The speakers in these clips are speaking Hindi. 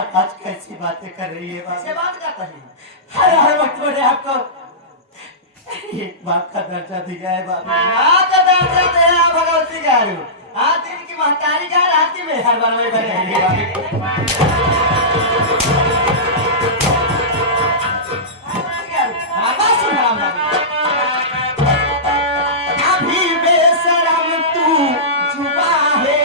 आप आज कैसी बातें कर रही है? कैसे बात करता है? हर वक्त मैंने आपको एक बात का दर्जा दिया है बाबू। क्या का दर्जा दे है आप भगवती गारू? हाँ दिन की महतारी का रात में हर बार में बने हाँ बस सुन राम अभी बेशरम तू जुबा है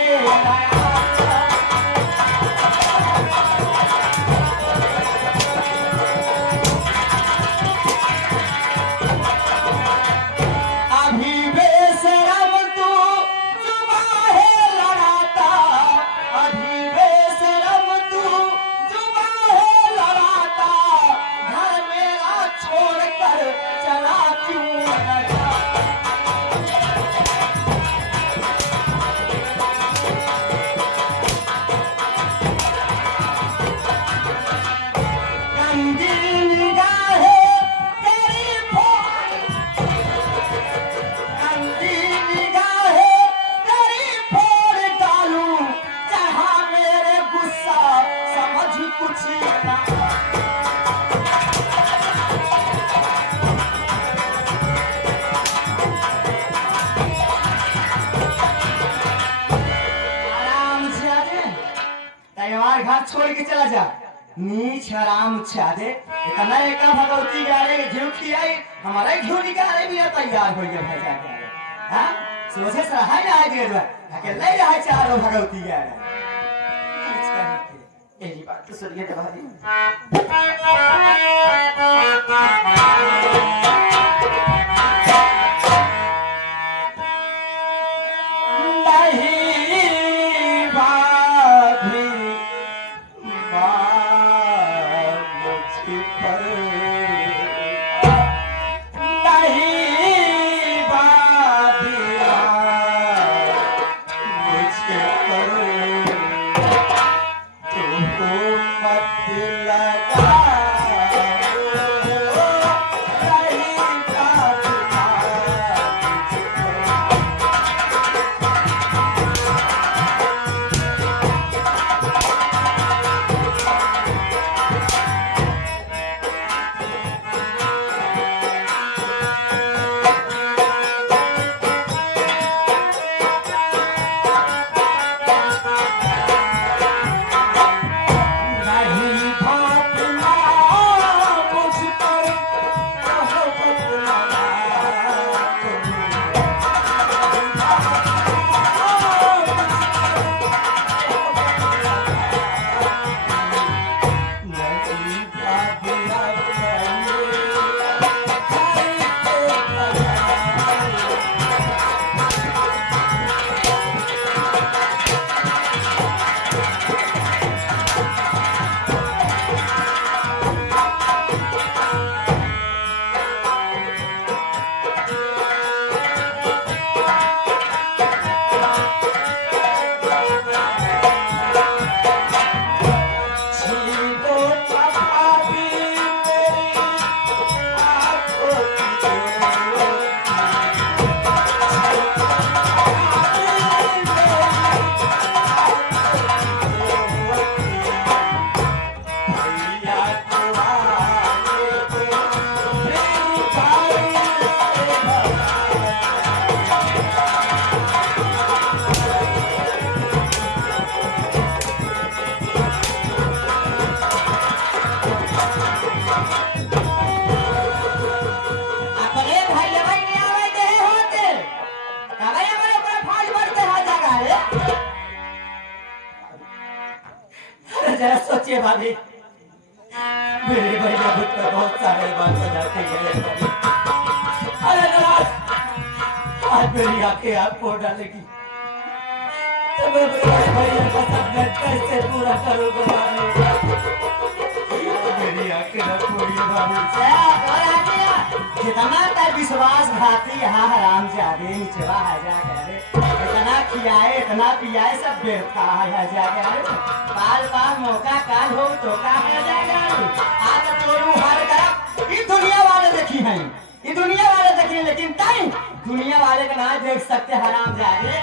घर छोड़ के चला जा नीच हराम छादे इतना एक भगवती गारे घिउ खियाई हमारा घिउ निकाले भी तैयार हो गया भजा के हां सोचे सहाय ना आ गए अकेले रहा चारो भगवती गारे नीच करके यही बात तो सुनिए दवाई जरा सोचिए भाभी मेरे भैया भुट्टा बहुत सारे बार सजा के गए अरे नाराज आज मेरी आंखें आपको डालेगी तो मैं मेरे भैया का सपना कैसे पूरा करूंगा मेरी आंखें न पूरी भाभी जितना का विश्वास घाती यहाँ हराम जादे निचवा है जाके इतना खियाए इतना पियाए सब व्यर्था है जाके बाल बाल मौका काल हो तो का है जाएगा आज तोरू हर तरफ ये दुनिया वाले देखी हैं ये दुनिया वाले देखी लेकिन ताई दुनिया वाले का ना देख सकते हराम जादे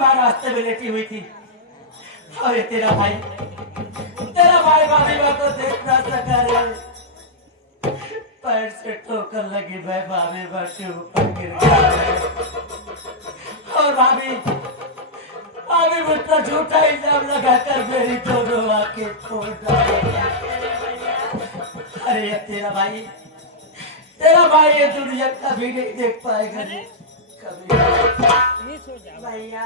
माँ रास्ते में लेटी हुई थी और ये तेरा भाई भाभी माँ को देख ना सका रे। पैर से ठोकर लगी, मैं भाभी माँ के ऊपर गिर गया और भाभी मुझको झूठा इल्जाम लगाकर मेरी दोनों आंखें फोड़ डाली। अरे तेरा भाई ये दुनिया कभी नहीं देख पाएगा रे, कभी। भैया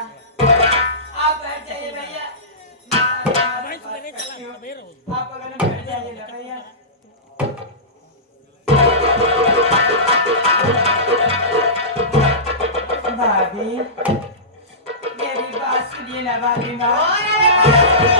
आप बैठ जाइए भैया, आप अगर बैठ जाइए ना भैया। भाभी मेरी बात सुनिए ना भाभी माँ।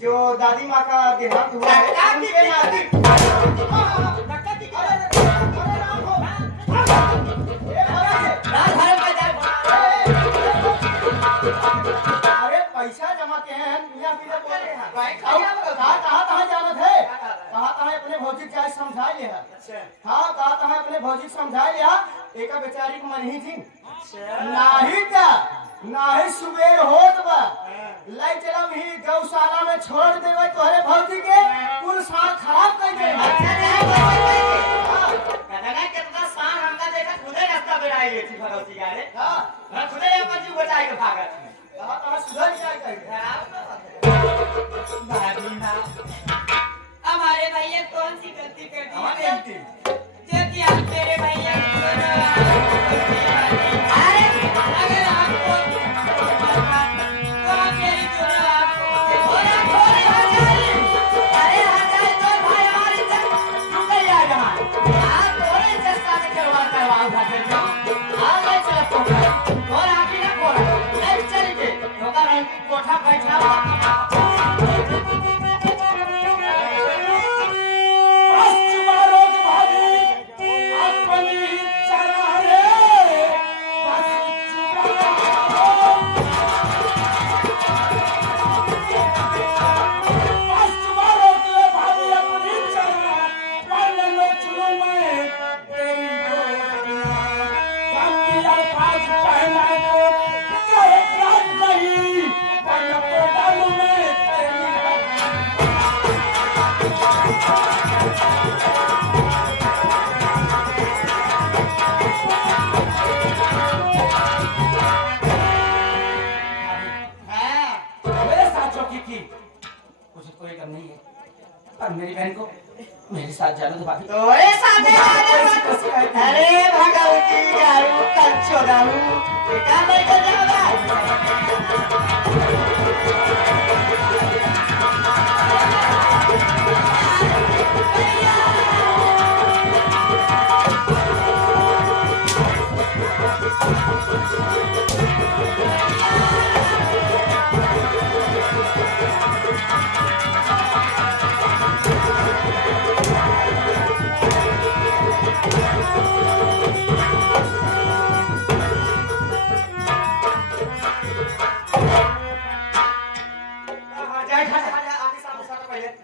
जो दादी माँ का देहांत हुआ है उनके नाती अरे पैसा जमा के हैं मियां पीछे बोल रहे हैं कहाँ जानत है कहाँ अपने भौजी चाहे समझा लिया हाँ कहाँ अपने भौजी समझा लिया एक बेचारी को मन ही थी नाही का नाही सुबेर होत बा लाई चला भी गौशाला में छोड़ देवे तोहरे भौजी के कुल साल खराब कर दे दादा कितना साल हमका देखा खुदे रास्ता बनाई थी भगवती गारे हां मैं खुदे अपन जीव बचाई के भागत कहां सुधर जाए भाभी ना हमारे भैया कौन सी गलती कर दी गलती जो कि आप तेरे भैया अरे अगर आपको कोठा बैठा मेरे साथ जो की मुझे कोई गम नहीं है, पर मेरी बहन को मेरे साथ जाने दो भाभी। तो ऐसा अरे भगवती गारू कल छोड़ाऊ क्या लेकर जाओगा?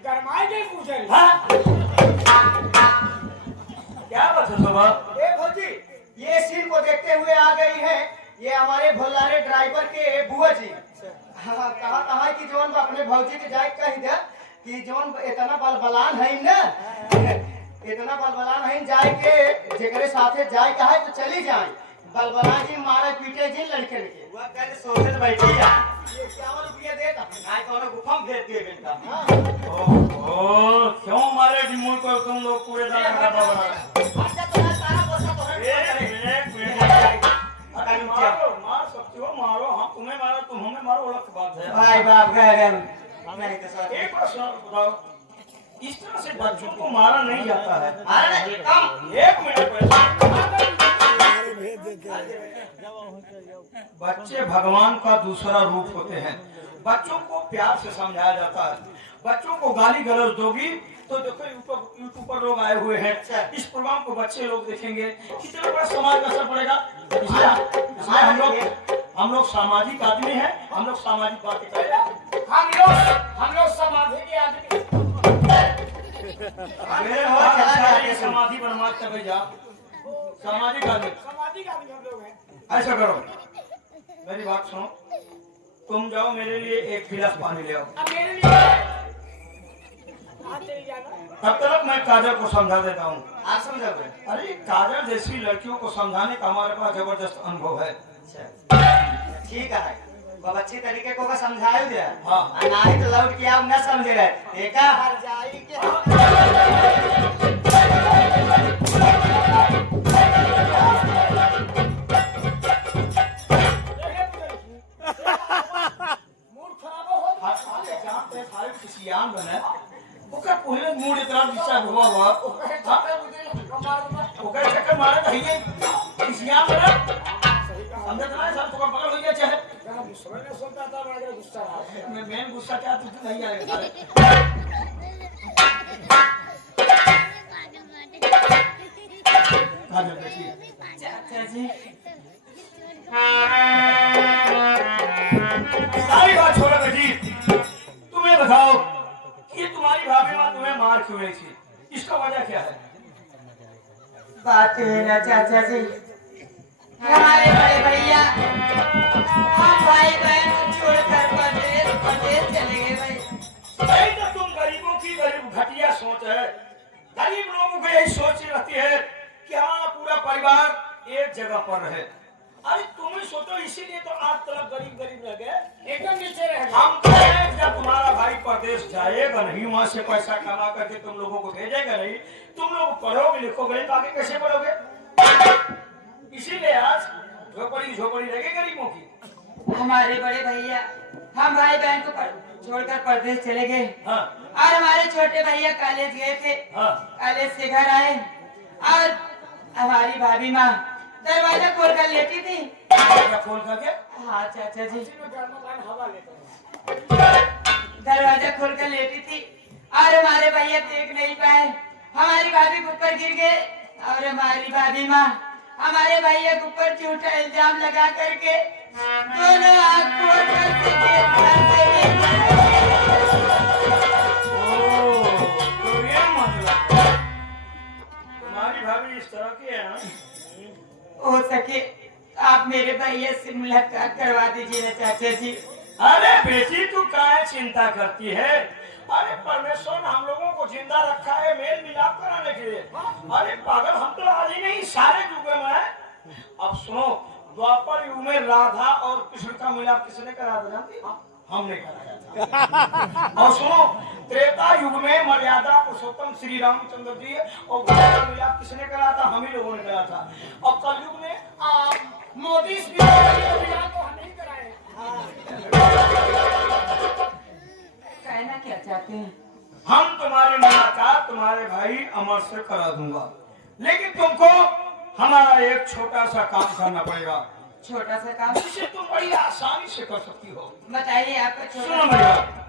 गरमाई गई पूछे। हाँ? क्या बात है शोभा? ए भौजी, ये सीन को देखते हुए आ गई है ये हमारे भोलारे ड्राइवर के बुआ जी। हाँ, कहा कि जोन अपने भौजी के जाए कह दे कि जोन इतना बलबलान है ना, इतना बलबलान है जाए के जेकरे साथे जाए कहा तो चली जाए। बलबला जी मारे पीटे जी लड़के लड़के वो कहते सोचे बैठी है ये 51 रुपया देता आए कोनो गुफा में भेज दिए बेटा। ओह, क्यों मारे डिमोल को तुम लोग पूरे दाल का डब्बा बना रहे? अच्छा तो सारा पैसा तो एक मिनट मार सकते हो, मारो, हम तुम्हें मारो, तुम हमें मारो, अलग बात है। भाई बाप गए नहीं तो सर एक प्रश्न बताओ, इस तरह से बच्चों को मारा नहीं जाता है। अरे कम एक मिनट बच्चे भगवान का दूसरा रूप होते हैं। बच्चों को प्यार से समझाया जाता है। बच्चों को गाली गलौज दोगी तो देखो यूट्यूब पर लोग आए हुए हैं, इस प्रोग्राम को बच्चे लोग देखेंगे, कितना बड़ा समाज का असर पड़ेगा। इसलिए हम लोग सामाजिक आदमी हैं, हम लोग सामाजिक बातें करें। हम लोग समाधि के आदमी। समाधि बनवा कर जा, सामाजिक आदमी। सामाजिक आदमी हम लोग हैं। ऐसा करो, मेरी बात सुनो, तुम जाओ मेरे लिए एक गिलास पानी ले आओ। अब मेरे लिए आज चली जाना। तब तक मैं काजल को समझा देता हूँ। आप समझोगे? अरे काजल जैसी लड़कियों को समझाने का हमारे पास जबरदस्त अनुभव है। ठीक है बहुत अच्छी तरीके को समझाया दिया। हाँ। नहीं तो लौट के आप न समझे रहे देखा हर जाई के मूड खराब हो। सारे खुशियान बने ओकर पहले मूड इतना दिशा हुआ हुआ ओकर चक्कर मारे तो ये खुशियान बने समझ ना सब तो पकड़ हो गया चाहे मैंने सुनता था बड़ा गुस्सा रहा। मैं गुस्सा क्या तुझे नहीं आएगा काजल बेटी चाचा जी सारी बात छोड़ो बेटी, तुम्हें बताओ कि तुम्हारी भाभी माँ तुम्हें मार क्यों रही थी, इसका वजह क्या है? बात है ना चाचा जी हमारे बड़े भैया हम भाई बहन को छोड़कर परदेश चले गए भाई। यही तो तुम गरीबों की गरीब घटिया सोच है। गरीब लोगों को यही सोच रहती है कि हमारा पूरा परिवार एक जगह पर रहे। अरे तुम ही सोचो, इसीलिए तो आज तक गरीब गरीब लगे एकदम नीचे रह गए। हम कहें जब तुम्हारा भाई परदेश जाएगा नहीं, वहां से पैसा कमा करके तुम लोगों को भेजेगा नहीं, तुम लोग पढ़ोगे लिखोगे तो आगे कैसे पढ़ोगे? इसीलिए आज झोपड़ी झोपड़ी लगे गरीबों की। हमारे बड़े भैया हम भाई बहन को छोड़कर परदेश चले गए। हाँ और हमारे छोटे भैया कॉलेज गए थे। हाँ कॉलेज से घर आए और हमारी भाभी माँ दरवाजा खोलकर लेटी थी। दरवाजा खोल करके हाँ चाचा जी हवा लेते दरवाजा खोलकर लेटी थी और हमारे भैया देख नहीं पाए। हमारी भाभी के ऊपर गिर गए और हमारी भाभी माँ हमारे भैया के ऊपर झूठा इल्जाम लगा करके दोनों आँख फोड़कर से तो ये मतलब तुम्हारी भाभी इस तरह की है ना? हो सके आप मेरे भैया से मुलाकात करवा दीजिए ना चाचा जी। अरे बेटी तू काहे चिंता करती है? अरे परमेश्वर ने हम लोगों को जिंदा रखा है मेल मिलाप कराने के लिए। अरे पागल, हम तो आज ही नहीं सारे युग में है। अब सुनो, द्वापर युग में राधा और कृष्ण का मिलाप किसने करा था जानती? हमने कराया था। और सुनो, त्रेता युग में मर्यादा पुरुषोत्तम श्री रामचंद्र जी और गोवर्धन मिलाप किसने करा था? हम ही लोगों ने करा था। और कलयुग में मोदी मिलाप को हम ही कराए। कहना क्या चाहते हैं? हम तुम्हारी मुलाकात तुम्हारे भाई अमर से करा दूंगा, लेकिन तुमको हमारा एक छोटा सा काम करना पड़ेगा, छोटा सा काम? जिसे तुम बड़ी आसानी से कर सकती हो। बताइए आपका सुनो छोटा। भैया,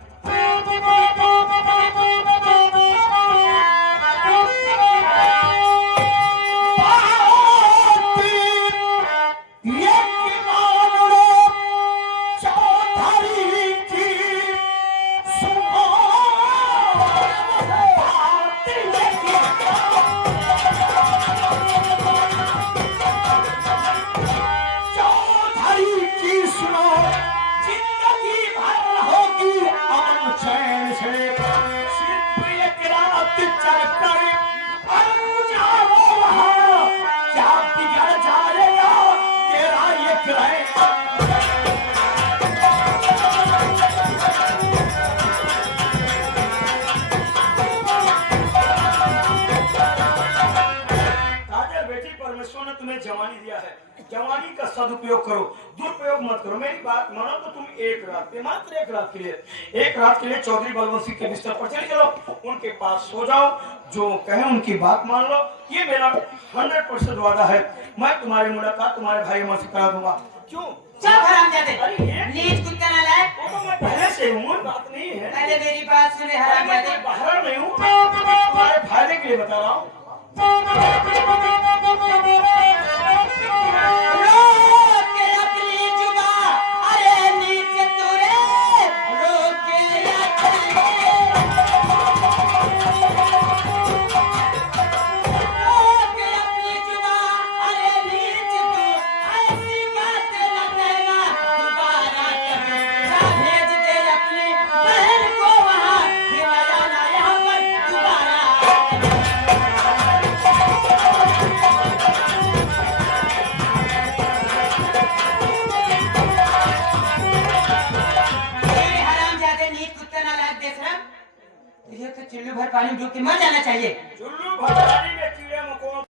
जवानी दिया है, जवानी का सदुपयोग करो, दुरुपयोग मत करो। मेरी बात मानो तो तुम एक रात के, मात्र एक रात के लिए चौधरी बलवंत सिंह के बिस्तर पर चले चलो, उनके पास सो जाओ, जो कहे उनकी बात मान लो। ये मेरा 100% वादा है, मैं तुम्हारी मुलाकात तुम्हारे भाई अमर से करा दूंगा। क्यों? चुप हरामजादे, अरे ये नीच कुत्ता नालायक। वो तो मैं पहले से हूँ, बात नहीं है। पहले मेरी बात सुने हरामजादे। मैं बाहर नहीं हूँ, तुम्हारे फायदे के लिए बता रहा हूँ। चुल्लू भर पानी डूब के मर जाना चाहिए। चुल्लू भर पानी में कीड़े मकोड़ों